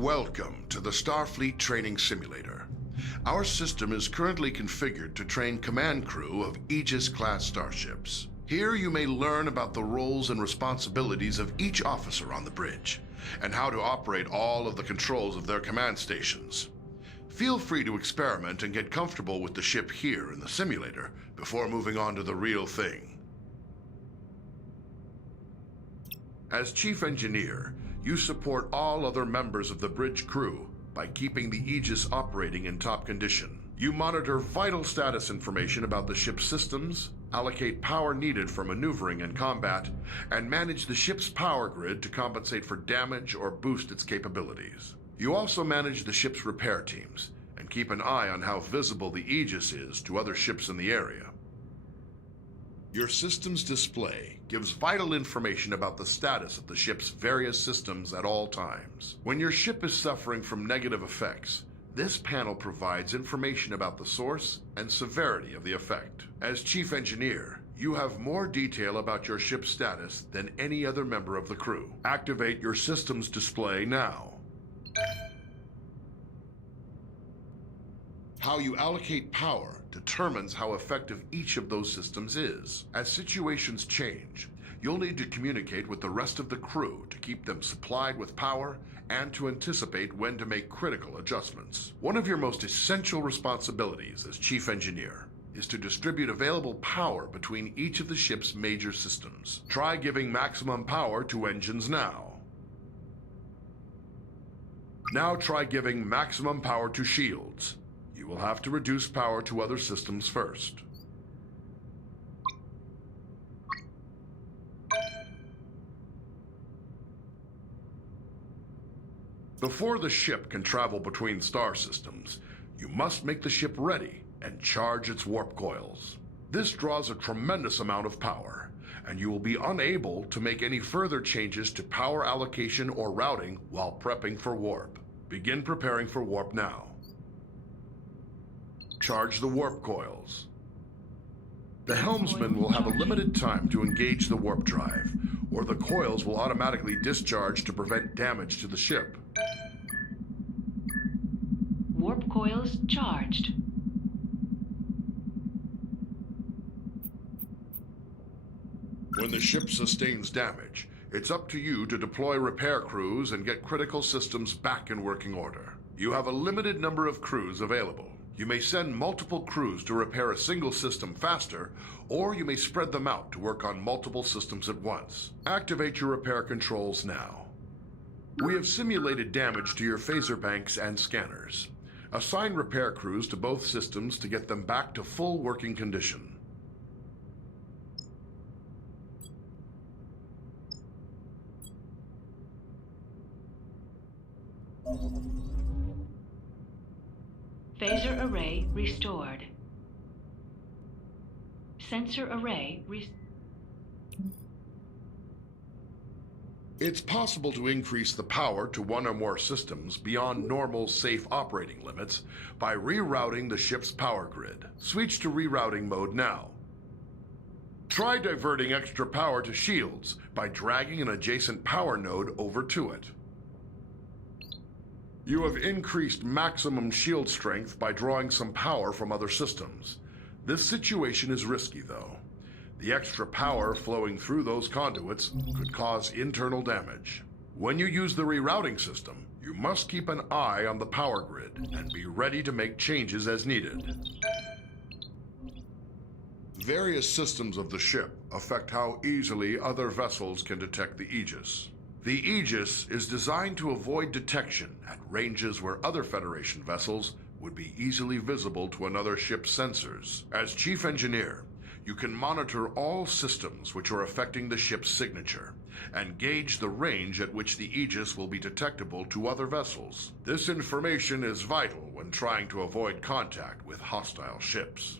Welcome to the Starfleet Training Simulator. Our system is currently configured to train command crew of Aegis-class starships. Here you may learn about the roles and responsibilities of each officer on the bridge, and how to operate all of the controls of their command stations. Feel free to experiment and get comfortable with the ship here in the simulator before moving on to the real thing. As Chief Engineer, you support all other members of the bridge crew by keeping the Aegis operating in top condition. You monitor vital status information about the ship's systems, allocate power needed for maneuvering and combat, and manage the ship's power grid to compensate for damage or boost its capabilities. You also manage the ship's repair teams and keep an eye on how visible the Aegis is to other ships in the area. Your system's display gives vital information about the status of the ship's various systems at all times. When your ship is suffering from negative effects, this panel provides information about the source and severity of the effect. As Chief Engineer, you have more detail about your ship's status than any other member of the crew. Activate your system's display now. How you allocate power determines how effective each of those systems is. As situations change, you'll need to communicate with the rest of the crew to keep them supplied with power and to anticipate when to make critical adjustments. One of your most essential responsibilities as Chief Engineer is to distribute available power between each of the ship's major systems. Try giving maximum power to engines now. Now try giving maximum power to shields. You will have to reduce power to other systems first. Before the ship can travel between star systems, you must make the ship ready and charge its warp coils. This draws a tremendous amount of power, and you will be unable to make any further changes to power allocation or routing while prepping for warp. Begin preparing for warp now. Charge the warp coils. The helmsman will have a limited time to engage the warp drive, or the coils will automatically discharge to prevent damage to the ship. Warp coils charged. When the ship sustains damage, it's up to you to deploy repair crews and get critical systems back in working order. You have a limited number of crews available. You may send multiple crews to repair a single system faster, or you may spread them out to work on multiple systems at once. Activate your repair controls now. We have simulated damage to your phaser banks and scanners. Assign repair crews to both systems to get them back to full working condition. Phaser array restored. Sensor array It's possible to increase the power to one or more systems beyond normal safe operating limits by rerouting the ship's power grid. Switch to rerouting mode now. Try diverting extra power to shields by dragging an adjacent power node over to it. You have increased maximum shield strength by drawing some power from other systems. This situation is risky, though. The extra power flowing through those conduits could cause internal damage. When you use the rerouting system, you must keep an eye on the power grid and be ready to make changes as needed. Various systems of the ship affect how easily other vessels can detect the Aegis. The Aegis is designed to avoid detection at ranges where other Federation vessels would be easily visible to another ship's sensors. As Chief Engineer, you can monitor all systems which are affecting the ship's signature and gauge the range at which the Aegis will be detectable to other vessels. This information is vital when trying to avoid contact with hostile ships.